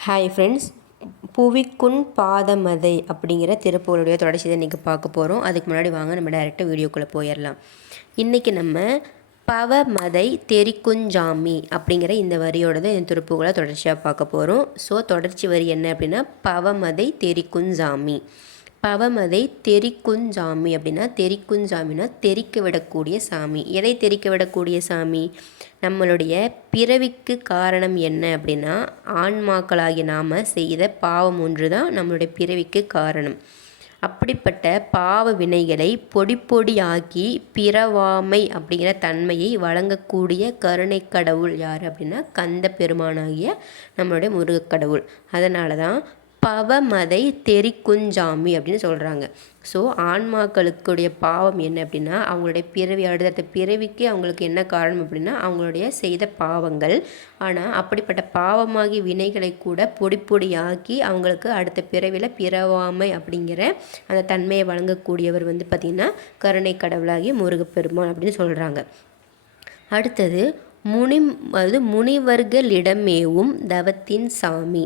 Hi friends புவிக்குன் பாதமதை அப்படிங்கிற திருப்பூருடைய தொடர்ச்சி தான் இன்றைக்கி பார்க்க போகிறோம் அதுக்கு முன்னாடி வாங்க நம்ம டைரெக்டாக வீடியோக்குள்ளே போயிடலாம் இன்றைக்கி நம்ம பவமதை தெரிக்குஞ்சாமி அப்படிங்கிற இந்த வரியோட தான் இந்த திருப்புகளை தொடர்ச்சியாக பார்க்க போகிறோம் ஸோ தொடர்ச்சி வரி என்ன அப்படின்னா பவமதை தெரிக்குஞ்சாமி. பவமதை தெரிக்குஞ்சாமி அப்படின்னா தெரிக்குஞ்சாமினா தெரிக்க விடக்கூடிய சாமி. எதை தெரிக்க விடக்கூடிய சாமி? நம்மளுடைய பிறவிக்கு காரணம் என்ன அப்படின்னா ஆன்மாக்களாகி நாம் செய்த பாவம் ஒன்று தான் நம்மளுடைய பிறவிக்கு காரணம். அப்படிப்பட்ட பாவ வினைகளை பொடி பொடியாக்கி பிறவாமை அப்படிங்கிற தன்மையை வழங்கக்கூடிய கருணை கடவுள் யார் அப்படின்னா கந்த பெருமானாகிய நம்மளுடைய முருகக்கடவுள் அதனால தான் பவமதை தெரிக்குஞ்சாமி அப்படின்னு சொல்கிறாங்க ஸோ ஆன்மாக்களுக்குடைய பாவம் என்ன அப்படின்னா அவங்களுடைய பிறவி அடுத்த பிறவிக்கு அவங்களுக்கு என்ன காரணம் அப்படின்னா அவங்களுடைய செய்த பாவங்கள். ஆனால் அப்படிப்பட்ட பாவமாகி வினைகளை கூட பொடி பொடியாக்கி அவங்களுக்கு அடுத்த பிறவியில் பிறவாமை அப்படிங்கிற அந்த தன்மையை வழங்கக்கூடியவர் வந்து பார்த்திங்கன்னா கருணை கடவுளாகி முருகப்பெருமான் அப்படின்னு சொல்கிறாங்க அடுத்தது முனி அதாவது முனிவர்களிடமேவும் தவத்தின் சாமி.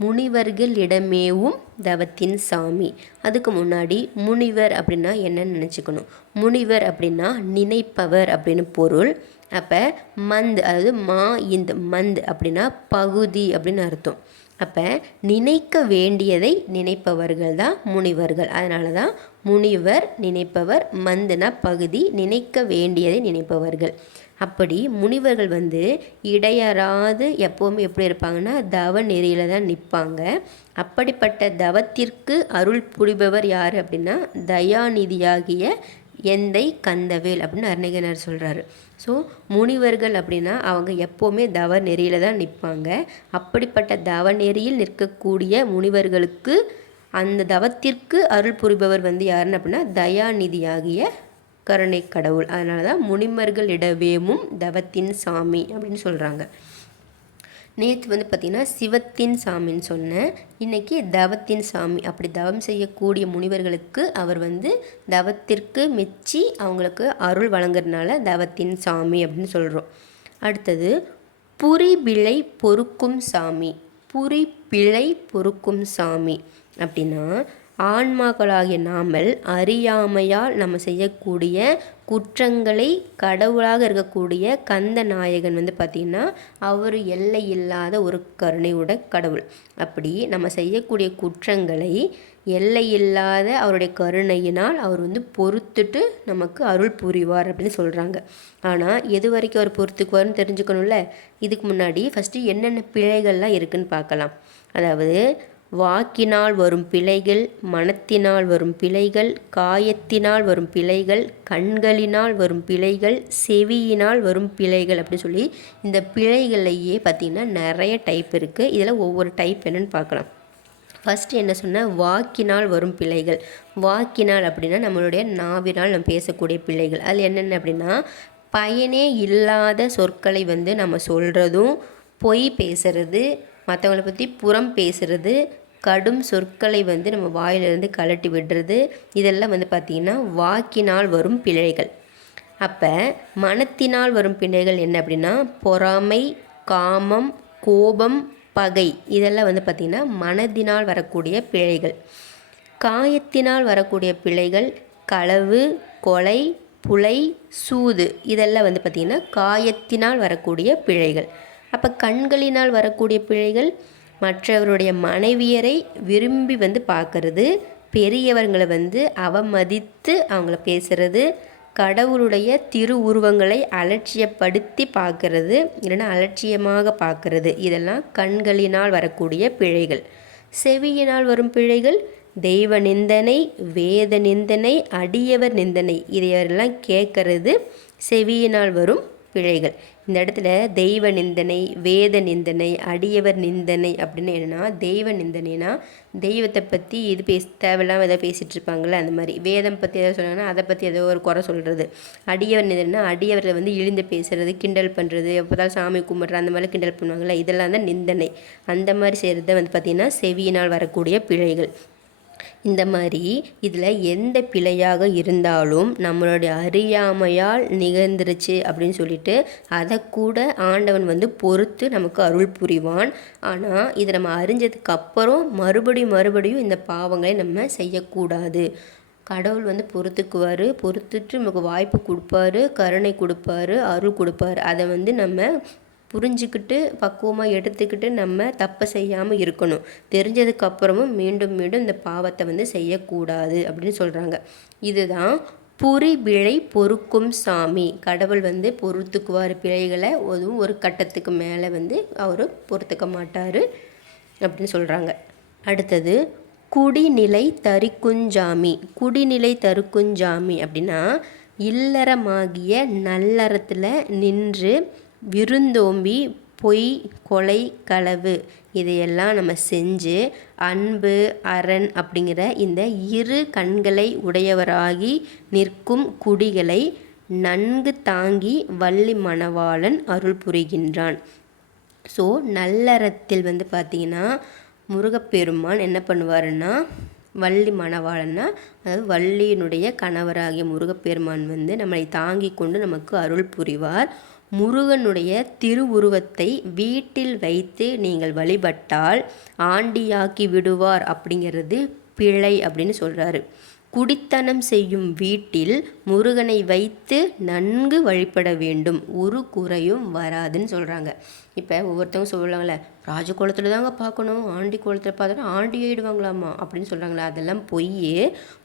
முனிவர்களிடமேவும் தவத்தின் சாமி. அதுக்கு முன்னாடி முனிவர் அப்படின்னா என்னன்னு நினச்சிக்கணும். முனிவர் அப்படின்னா நினைப்பவர் அப்படின்னு பொருள். அப்போ மந்த் அதாவது மா இந்த மந்த் அப்படின்னா பகுதி அப்படின்னு அர்த்தம். அப்போ நினைக்க வேண்டியதை நினைப்பவர்கள் தான் முனிவர்கள். அதனால தான் முனிவர் நினைப்பவர் மந்துனா பகுதி நினைக்க வேண்டியதை நினைப்பவர்கள். அப்படி முனிவர்கள் வந்து இடையறாது எப்போவுமே எப்படி இருப்பாங்கன்னா தவ நெறியில் தான் நிற்பாங்க. அப்படிப்பட்ட தவத்திற்கு அருள் புரிபவர் யார் அப்படின்னா தயாநிதியாகிய எந்தை கந்தவேல் அப்படின்னு அருணகிரினார் சொல்கிறாரு ஸோ முனிவர்கள் அப்படின்னா அவங்க எப்போவுமே தவ நெறியில் தான் நிற்பாங்க. அப்படிப்பட்ட தவ நெறியில் நிற்கக்கூடிய முனிவர்களுக்கு அந்த தவத்திற்கு அருள் புரிபவர் வந்து யாருன்னு அப்படின்னா தயாநிதியாகிய கருணை கடவுள். அதனால தான் முனிமர்களிடவேமும் தவத்தின் சாமி அப்படின்னு சொல்கிறாங்க நேற்று வந்து பார்த்திங்கன்னா சிவத்தின் சாமின்னு சொன்னேன். இன்றைக்கி தவத்தின் சாமி. அப்படி தவம் செய்யக்கூடிய முனிவர்களுக்கு அவர் வந்து தவத்திற்கு மெச்சி அவங்களுக்கு அருள் வழங்குறதுனால தவத்தின் சாமி அப்படின்னு சொல்கிறோம் அடுத்தது புரி பிழை பொறுக்கும் சாமி. புரி பிழை பொறுக்கும் சாமி. அப்படின்னா ஆன்மாக்களாகிய நாமல் அறியாமையால் நம்ம செய்யக்கூடிய குற்றங்களை கடவுளாக இருக்கக்கூடிய கந்த நாயகன் வந்து பார்த்திங்கன்னா அவர் எல்லை இல்லாத ஒரு கருணையோட கடவுள். அப்படி நம்ம செய்யக்கூடிய குற்றங்களை எல்லை இல்லாத அவருடைய கருணையினால் அவர் வந்து பொறுத்துட்டு நமக்கு அருள் புரிவார் அப்படின்னு சொல்கிறாங்க ஆனால் எது வரைக்கும் அவர் பொறுத்துக்குவார்னு தெரிஞ்சுக்கணும்ல? இதுக்கு முன்னாடி ஃபஸ்ட்டு என்னென்ன பிழைகள்லாம் இருக்குதுன்னு பார்க்கலாம். அதாவது வாக்கினால் வரும் பிழைகள் மனத்தினால் வரும் பிழைகள் காயத்தினால் வரும் பிழைகள் கண்களினால் வரும் பிழைகள் செவியினால் வரும் பிழைகள் அப்படின்னு சொல்லி இந்த பிழைகள்லையே பார்த்திங்கன்னா நிறைய டைப் இருக்குது இதில் ஒவ்வொரு டைப் என்னென்னு பார்க்கலாம். ஃபஸ்ட்டு என்ன சொன்னால் வாக்கினால் வரும் பிழைகள். வாக்கினால் அப்படின்னா நம்மளுடைய நாவினால் நம்ம பேசக்கூடிய பிழைகள். அதில் என்னென்ன அப்படின்னா பயனே இல்லாத சொற்களை வந்து நம்ம சொல்கிறதும் பொய் பேசுகிறது மற்றவங்களை பற்றி புறம் பேசுகிறது கடும் சொற்களை வந்து நம்ம வாயிலிருந்து கலட்டி விடுறது இதெல்லாம் வந்து பார்த்திங்கன்னா வாக்கினால் வரும் பிழைகள். அப்போ மனத்தினால் வரும் பிழைகள் என்ன அப்படின்னா பொறாமை காமம் கோபம் பகை இதெல்லாம் வந்து பார்த்திங்கன்னா மனதினால் வரக்கூடிய பிழைகள். காயத்தினால் வரக்கூடிய பிழைகள் களவு கொலை புலை சூது இதெல்லாம் வந்து பார்த்திங்கன்னா காயத்தினால் வரக்கூடிய பிழைகள். அப்போ கண்களினால் வரக்கூடிய பிழைகள் மற்றவருடைய மனைவியரை விரும்பி வந்து பார்க்கறது பெரியவர்களை வந்து அவமதித்து அவங்கள பேசுகிறது கடவுளுடைய திரு உருவங்களை அலட்சியப்படுத்தி பார்க்கறது இல்லைன்னா அலட்சியமாக பார்க்கறது. இதெல்லாம் கண்களினால் வரக்கூடிய பிழைகள். செவியினால் வரும் பிழைகள் தெய்வ நிந்தனை வேத நிந்தனை அடியவர் நிந்தனை இதையெல்லாம் கேட்கறது செவியினால் வரும் பிழைகள். இந்த இடத்துல தெய்வ நிந்தனை வேத நிந்தனை அடியவர் நிந்தனை அப்படின்னு என்னென்னா தெய்வ நிந்தனைனா தெய்வத்தை பற்றி இது பேச தேவையில்லாமல் எதாவது பேசிகிட்டு இருப்பாங்களே அந்த மாதிரி. வேதம் பற்றி எதாவது சொன்னாங்கன்னா அதை பற்றி ஏதோ ஒரு குறை சொல்கிறது அடியவர் நிந்தனைனா அடியவரை வந்து இழிந்து பேசுகிறது கிண்டல் பண்ணுறது எப்போதான் சாமி கும்பிட்ற அந்த மாதிரி கிண்டல் பண்ணுவாங்களே இதெல்லாம் தான் நிந்தனை. அந்த மாதிரி செய்கிறது வந்து பார்த்திங்கன்னா செவியினால் வரக்கூடிய பிழைகள். இந்த மாதிரி இதில் எந்த பிழையாக இருந்தாலும் நம்மளுடைய அறியாமையால் நிகழ்ந்துருச்சு அப்படின்னு சொல்லிட்டு அதை கூட ஆண்டவன் வந்து பொறுத்து நமக்கு அருள் புரிவான். ஆனால் இதை நம்ம அறிஞ்சதுக்கப்புறம் மறுபடியும் மறுபடியும் இந்த பாவங்களை நம்ம செய்யக்கூடாது. கடவுள் வந்து பொறுத்துக்குவார். பொறுத்துட்டு நமக்கு வாய்ப்பு கொடுப்பாரு கருணை கொடுப்பாரு அருள் கொடுப்பாரு. அதை வந்து நம்ம புரிஞ்சுக்கிட்டு பக்குவமாக எடுத்துக்கிட்டு நம்ம தப்பை செய்யாமல் இருக்கணும். தெரிஞ்சதுக்கப்புறமும் மீண்டும் மீண்டும் இந்த பாவத்தை வந்து செய்யக்கூடாது அப்படின்னு சொல்கிறாங்க இதுதான் புரி பிழை பொறுக்கும் சாமி. கடவுள் வந்து பொறுத்துக்குவார். பிழைகளை அதுவும் ஒரு கட்டத்துக்கு மேலே வந்து அவர் பொறுத்துக்க மாட்டார் அப்படின்னு சொல்கிறாங்க அடுத்தது குடிநிலை தரிக்குஞ்சாமி குடிநிலை தருக்குஞ்சாமி அப்படின்னா இல்லறமாகிய நல்லறத்தில் நின்று விருந்தோம்பி பொய் கொலை களவு இதையெல்லாம் நம்ம செஞ்சு அன்பு அரண் அப்படிங்கிற இந்த இரு கண்களை உடையவராகி நிற்கும் குடிகளை நன்கு தாங்கி வள்ளி மணவாளன் அருள் புரிகின்றான். ஸோ நல்லறத்தில் வந்து பார்த்திங்கன்னா முருகப்பெருமான் என்ன பண்ணுவாருன்னா வள்ளி மணவாளன்னா அதாவது வள்ளியினுடைய கணவராகிய முருகப்பெருமான் வந்து நம்மளை தாங்கி கொண்டு நமக்கு அருள் புரிவார். முருகனுடைய திருவுருவத்தை வீட்டில் வைத்து நீங்கள் வழிபட்டால் ஆண்டியாக்கி விடுவார் அப்படிங்கிறது பிழை அப்படின்னு சொல்கிறாரு குடித்தனம் செய்யும் வீட்டில் முருகனை வைத்து நன்கு வழிபட வேண்டும். ஒரு குறையும் வராதுன்னு சொல்கிறாங்க இப்போ ஒவ்வொருத்தவங்க சொல்லுவாங்கள்ல ராஜ குளத்தில் தாங்க பார்க்கணும் ஆண்டி குளத்தில் பார்த்தோன்னா ஆண்டி ஆயிடுவாங்களாமா அப்படின்னு சொல்கிறாங்களே அதெல்லாம் பொய்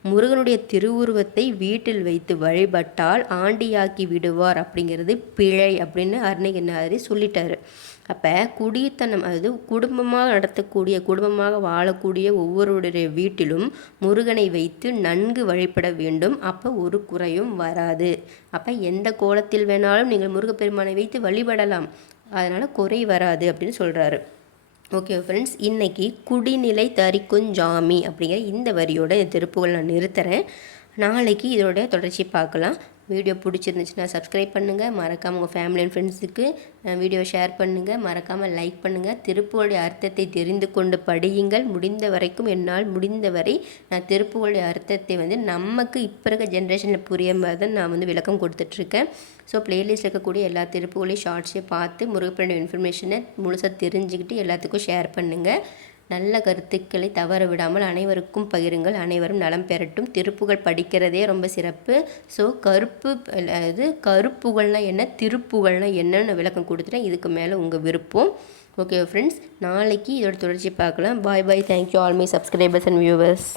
முருகனுடைய திருவுருவத்தை வீட்டில் வைத்து வழிபட்டால் ஆண்டியாக்கி விடுவார் அப்படிங்கிறது பிழை அப்படின்னு அருணகிரிநாதரி சொல்லிட்டாரு. அப்போ குடித்தனம் அதாவது குடும்பமாக நடத்தக்கூடிய குடும்பமாக வாழக்கூடிய ஒவ்வொருடைய வீட்டிலும் முருகனை வைத்து நன்கு வழிபட வேண்டும். அப்போ ஒரு குறையும் வராது. அப்போ எந்த கோலத்தில் வேணாலும் நீங்கள் முருகப்பெருமானை வைத்து வழிபடலாம். அதனால் குறை வராது அப்படின்னு சொல்கிறாரு ஓகே ஃப்ரெண்ட்ஸ் இன்றைக்கி குடிநிலை தரிக்கும் ஜாமி அப்படிங்கிற இந்த வரியோட திருப்புகள் நான் நிறுத்துகிறேன் நாளைக்கு இதோடைய தொடர்ச்சி பார்க்கலாம். வீடியோ பிடிச்சிருந்துச்சுன்னா சப்ஸ்கிரைப் பண்ணுங்கள் மறக்காமல் உங்கள் ஃபேமிலி அண்ட் ஃப்ரெண்ட்ஸுக்கு வீடியோ ஷேர் பண்ணுங்கள் மறக்காமல் லைக் பண்ணுங்கள் திருப்புகளுடைய அர்த்தத்தை தெரிந்து கொண்டு படியுங்கள். முடிந்த வரைக்கும் என்னால் முடிந்தவரை நான் திருப்புகளுடைய அர்த்தத்தை வந்து நமக்கு இப்போ இருக்க ஜென்ரேஷனில் புரிய மாதிரி தான் நான் வந்து விளக்கம் கொடுத்துட்ருக்கேன். ஸோ ப்ளேலிஸ்ட் இருக்கக்கூடிய எல்லா திருப்புகளையும் ஷார்ட்ஸையும் பார்த்து முருகப்பனுடைய இன்ஃபர்மேஷனை முழுசாக தெரிஞ்சுக்கிட்டு எல்லாத்துக்கும் ஷேர் பண்ணுங்கள் நல்ல கருத்துக்களை தவற விடாமல் அனைவருக்கும் பகிருங்கள். அனைவரும் நலம் பெறட்டும். திருப்புகள் படிக்கிறதே ரொம்ப சிறப்பு. ஸோ கருப்பு அதாவது கருப்புகள்னால் என்ன? திருப்புகள்னால் என்னன்னு விளக்கம் கொடுத்துட்டேன் இதுக்கு மேலே உங்கள் விருப்பம். ஓகே ஃப்ரெண்ட்ஸ் நாளைக்கு இதோட தொடர்ச்சி பார்க்கலாம். Bye bye thank you all my subscribers and viewers